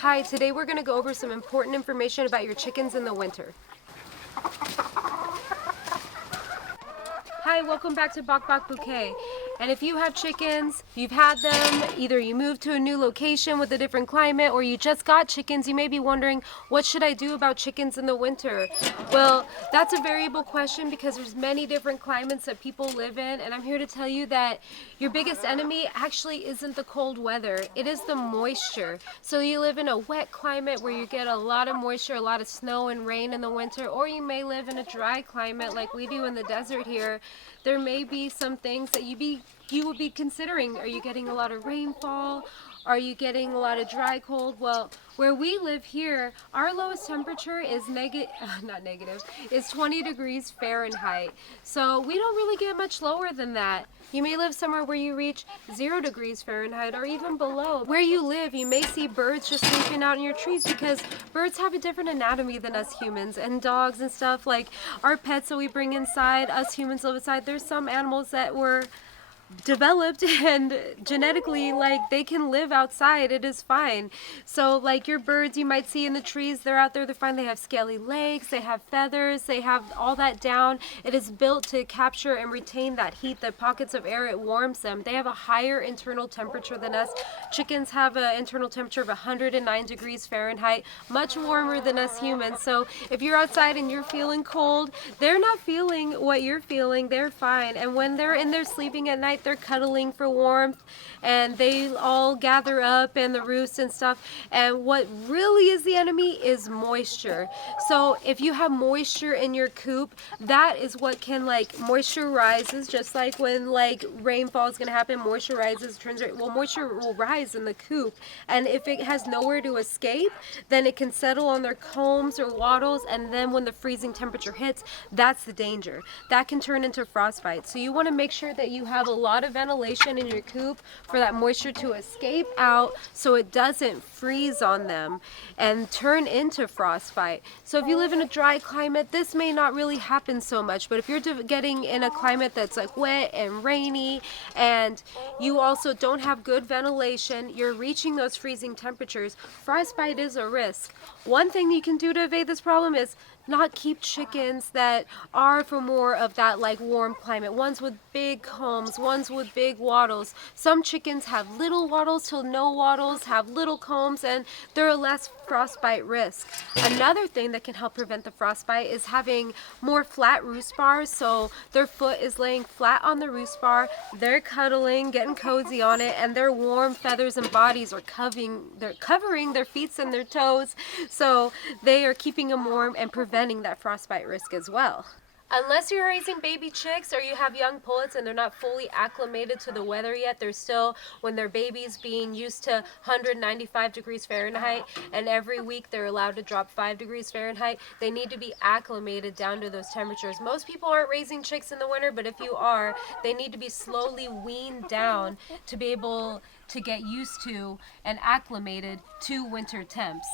Hi, today we're going to go over some important information about your chickens in the winter. Hi, welcome back to Bok Bok Bouquet. And if you have chickens, you've had them, either you moved to a new location with a different climate or you just got chickens, you may be wondering, what should I do about chickens in the winter? Well, that's a variable question because there's many different climates that people live in, and I'm here to tell you that your biggest enemy actually isn't the cold weather, it is the moisture. So you live in a wet climate where you get a lot of moisture, a lot of snow and rain in the winter, or you may live in a dry climate like we do in the desert here. There may be some things that you would be considering. Are you getting a lot of rainfall? Are you getting a lot of dry cold? Well, where we live here, our lowest temperature is is 20 degrees Fahrenheit. So we don't really get much lower than that. You may live somewhere where you reach 0 degrees Fahrenheit or even below. Where you live, you may see birds just sleeping out in your trees because birds have a different anatomy than us humans, and dogs and stuff, like our pets that we bring inside, us humans live inside. There's some animals that were developed and genetically, like, they can live outside. It is fine. So like your birds you might see in the trees, they're out there, they're fine. They have scaly legs, they have feathers, they have all that down. It is built to capture and retain that heat, the pockets of air, it warms them. They have a higher internal temperature than us. Chickens have an internal temperature of 109 degrees Fahrenheit, much warmer than us humans. So if you're outside and you're feeling cold, they're not feeling what you're feeling, they're fine. And when they're in there sleeping at night, they're cuddling for warmth, and they all gather up in the roost and stuff. And what really is the enemy is moisture. So if you have moisture in your coop, that is what can, like, moisture rises, just like when like rainfall is going to happen, moisture rises, moisture will rise in the coop, and if it has nowhere to escape, then it can settle on their combs or wattles, and then when the freezing temperature hits, that's the danger. That can turn into frostbite. So you want to make sure that you have a lot of ventilation in your coop for that moisture to escape out so it doesn't freeze on them and turn into frostbite. So if you live in a dry climate, this may not really happen so much, but if you're getting in a climate that's like wet and rainy, and you also don't have good ventilation, you're reaching those freezing temperatures, frostbite is a risk. One thing you can do to evade this problem is not keep chickens that are for more of that like warm climate. Ones with big combs, ones with big wattles. Some chickens have little wattles till no wattles, have little combs, and they're a less frostbite risk. Another thing that can help prevent the frostbite is having more flat roost bars, so their foot is laying flat on the roost bar, they're cuddling, getting cozy on it, and their warm feathers and bodies are covering their feet and their toes, so they are keeping them warm and preventing that frostbite risk as well. Unless you're raising baby chicks or you have young pullets and they're not fully acclimated to the weather yet, they're still, when they're babies, being used to 195 degrees Fahrenheit, and every week they're allowed to drop 5 degrees Fahrenheit, they need to be acclimated down to those temperatures. Most people aren't raising chicks in the winter, but if you are, they need to be slowly weaned down to be able to get used to and acclimated to winter temps.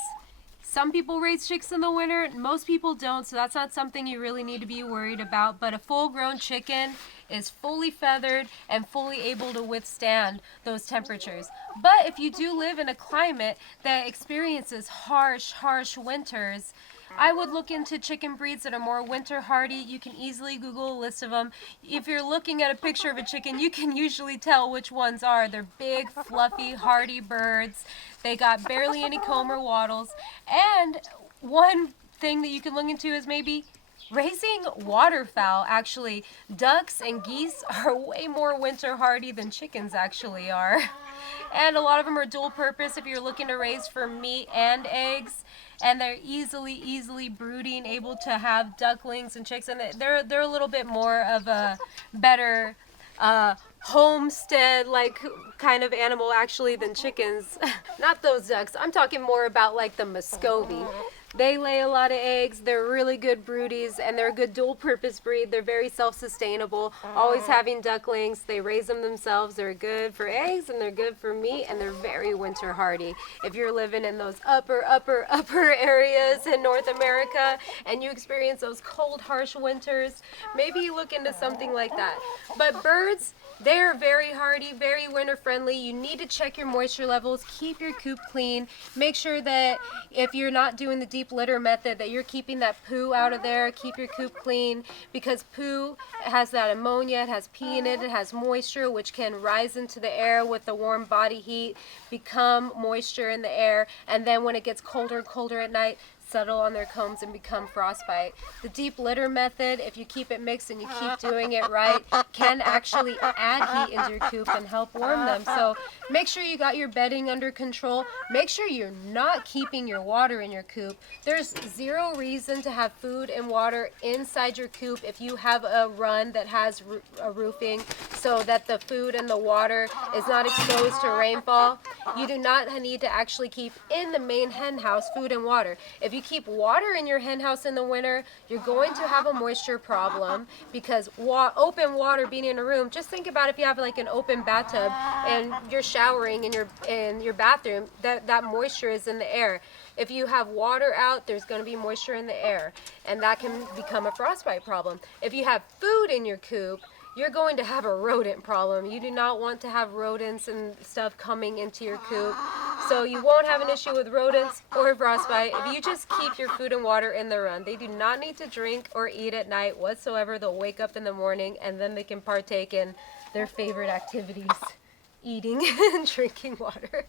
Some people raise chicks in the winter, most people don't, so that's not something you really need to be worried about. But a full-grown chicken is fully feathered and fully able to withstand those temperatures. But if you do live in a climate that experiences harsh winters, I would look into chicken breeds that are more winter hardy. You can easily Google a list of them. If you're looking at a picture of a chicken, you can usually tell which ones are. They're big, fluffy, hardy birds. They got barely any comb or wattles. And one thing that you can look into is maybe raising waterfowl. Actually, ducks and geese are way more winter hardy than chickens actually are. And a lot of them are dual purpose if you're looking to raise for meat and eggs. And they're easily brooding, able to have ducklings and chicks, and they're a little bit more of a better homestead like kind of animal actually than chickens. Not those ducks. I'm talking more about like the Muscovy. They lay a lot of eggs, they're really good broodies, and they're a good dual-purpose breed. They're very self-sustainable, always having ducklings. They raise them themselves. They're good for eggs, and they're good for meat, and they're very winter hardy. If you're living in those upper areas in North America, and you experience those cold, harsh winters, maybe you look into something like that. But birds, They're very hardy, very winter friendly. You need to check your moisture levels, keep your coop clean. Make sure that if you're not doing the deep litter method, that you're keeping that poo out of there. Keep your coop clean, because poo has that ammonia, it has pee in it, it has moisture, which can rise into the air with the warm body heat, become moisture in the air, and then when it gets colder and colder at night, settle on their combs and become frostbite. The deep litter method, if you keep it mixed and you keep doing it right, can actually add heat into your coop and help warm them. So make sure you got your bedding under control. Make sure you're not keeping your water in your coop. There's zero reason to have food and water inside your coop if you have a run that has a roofing, so that the food and the water is not exposed to rainfall. You do not need to actually keep in the main hen house food and water. If you keep water in your hen house in the winter, you're going to have a moisture problem, because open water being in a room, just think about if you have like an open bathtub and you're showering in your bathroom, that moisture is in the air. If you have water out, there's going to be moisture in the air, and that can become a frostbite problem. If you have food in your coop, you're going to have a rodent problem. You do not want to have rodents and stuff coming into your coop. So you won't have an issue with rodents or frostbite if you just keep your food and water in the run. They do not need to drink or eat at night whatsoever. They'll wake up in the morning and then they can partake in their favorite activities, eating and drinking water.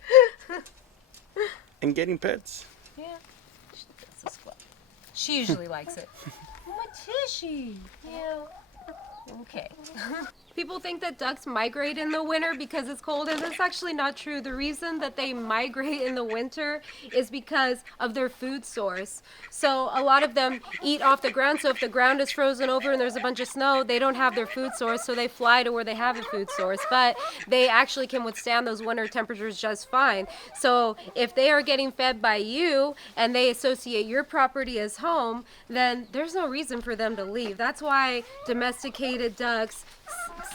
And getting pets. Yeah. She usually likes it. My tushy. Yeah. Okay. People think that ducks migrate in the winter because it's cold, and that's actually not true. The reason that they migrate in the winter is because of their food source. So a lot of them eat off the ground, so if the ground is frozen over and there's a bunch of snow, they don't have their food source, so they fly to where they have a food source. But they actually can withstand those winter temperatures just fine. So if they are getting fed by you and they associate your property as home, then there's no reason for them to leave. That's why domesticated ducks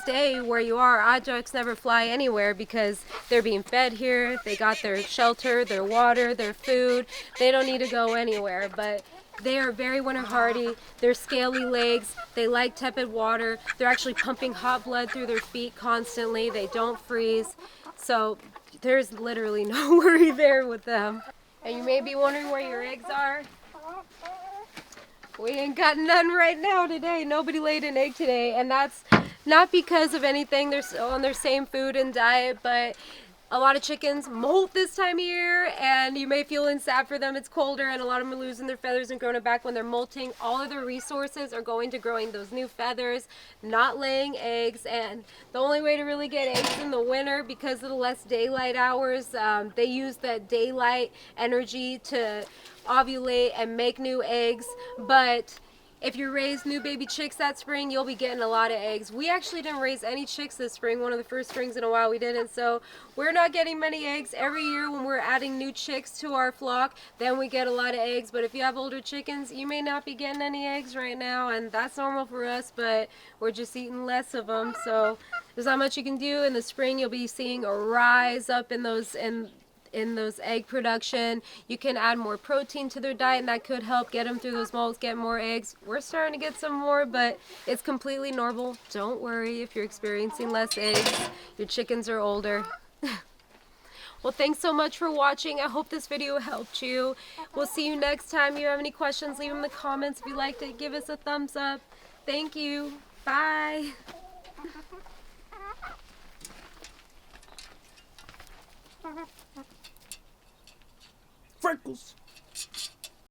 stay where you are. Odd ducks never fly anywhere because they're being fed here. They got their shelter, their water, their food. They don't need to go anywhere, but they are very winter hardy. They're scaly legs. They like tepid water. They're actually pumping hot blood through their feet constantly. They don't freeze. So there's literally no worry there with them. And you may be wondering where your eggs are. We ain't got none right now today. Nobody laid an egg today, and that's not because of anything. They're still on their same food and diet, but a lot of chickens molt this time of year, and you may feel sad for them. It's colder, and a lot of them are losing their feathers and growing it back when they're molting. All of their resources are going to growing those new feathers, not laying eggs, and the only way to really get eggs in the winter, because of the less daylight hours, they use that daylight energy to ovulate and make new eggs. But if you raise new baby chicks that spring, you'll be getting a lot of eggs. We actually didn't raise any chicks this spring, one of the first springs in a while we didn't, so we're not getting many eggs. Every year when we're adding new chicks to our flock, then we get a lot of eggs. But if you have older chickens, you may not be getting any eggs right now, and that's normal for us, but we're just eating less of them, so there's not much you can do. In the spring, you'll be seeing a rise up in those egg production. You can add more protein to their diet, and that could help get them through those molts, get more eggs. We're starting to get some more, but it's completely normal. Don't worry if you're experiencing less eggs. Your chickens are older. Well, thanks so much for watching. I hope this video helped you. We'll see you next time. If you have any questions, leave them in the comments. If you liked it, give us a thumbs up. Thank you. Bye. Freckles!